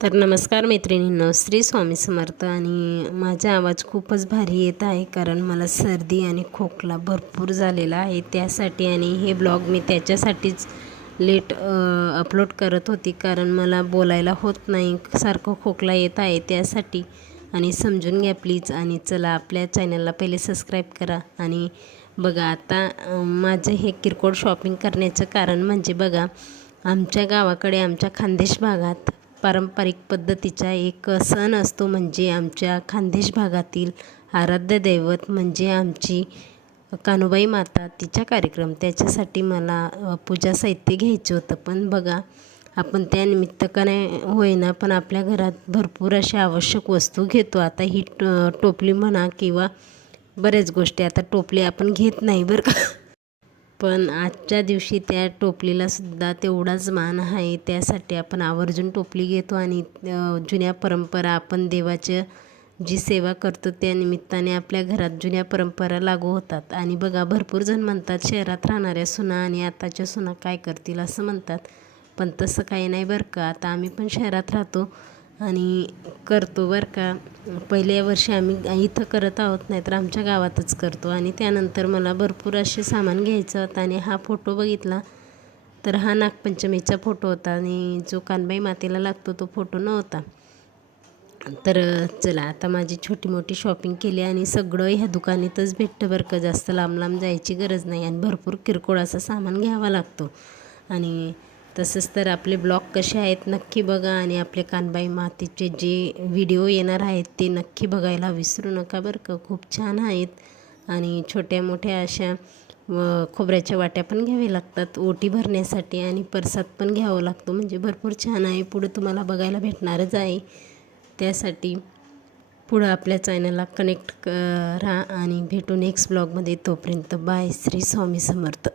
तर नमस्कार मैत्रिणींनो, श्री स्वामी समर्थ. आणि माझा आवाज खूपच भारी येत आहे कारण मला सर्दी आणि खोकला भरपूर झालेला आहे त्यासाठी. आणि हे ब्लॉग मी त्याच्यासाठीच लेट अपलोड करत होती कारण मला बोलायला होत नाही, सारखं खोकला येत आहे त्यासाठी. आणि समजून घ्या प्लीज. आणि चला, आपल्या चॅनलला पहिले सबस्क्राईब करा. आणि बघा आता माझं हे किरकोळ शॉपिंग करण्याचं कारण म्हणजे बघा, आमच्या गावाकडे आमच्या खानदेश भागात पारंपरिक पद्धतीचा एक सण असतो, म्हणजे आमच्या खानदेश भागातील आराध्य दैवत म्हणजे आमची कानुबाई माता, तिचा कार्यक्रम. त्याच्यासाठी मला पूजा साहित्य घ्यायचं होतं. पण बघा, आपण त्यानिमित्त का नाही होईना पण आपल्या घरात भरपूर अशा आवश्यक वस्तू घेतो. आता ही टोपली म्हणा किंवा बऱ्याच गोष्टी. आता टोपली आपण घेत नाही बरं का, पण आजच्या दिवशी त्या टोपलीलासुद्धा तेवढाच मान आहे, त्यासाठी आपण आवर्जून टोपली घेतो. आणि जुन्या परंपरा, आपण देवाच्या जी सेवा करतो त्या निमित्ताने आपल्या घरात जुन्या परंपरा लागू होतात. आणि बघा, भरपूर जण म्हणतात शहरात राहणाऱ्या सुना आणि आताच्या सुना काय करतील असं म्हणतात, पण तसं काही नाही बरं का. आता आम्ही पण शहरात राहतो आणि करतो बरं का. पहिल्या वर्षी आम्ही इथं करत आहोत, नाही तर आमच्या गावातच करतो. आणि त्यानंतर मला भरपूर असे सामान घ्यायचं होतं. आणि हा फोटो बघितला तर हा नागपंचमीचा फोटो होता आणि जो कानबाई मातेला लागतो तो फोटो नव्हता. तर चला, आता माझी छोटी मोठी शॉपिंग केली आणि सगळं ह्या दुकानातच भेटतं बरं का, जास्त लांब लांब जायची गरज नाही. आणि भरपूर किरकोळ असं सामान घ्यावा लागतो. आणि तसंच तर आपले ब्लॉग कसे आहेत नक्की बघा. आणि आपले कानबाई मातेचे जे व्हिडिओ येणार आहेत ते नक्की बघायला विसरू नका बरं का, खूप छान आहेत. आणि छोट्या मोठ्या अशा खोबऱ्याच्या वाट्या पण घ्यावे लागतात ओटी भरण्यासाठी, आणि प्रसाद पण घ्यावं लागतो. म्हणजे भरपूर छान आहे, पुढं तुम्हाला बघायला भेटणारच आहे. त्यासाठी पुढं आपल्या चॅनलला कनेक्ट करा आणि भेटू नेक्स्ट ब्लॉगमध्ये. तोपर्यंत बाय. श्री स्वामी समर्थ.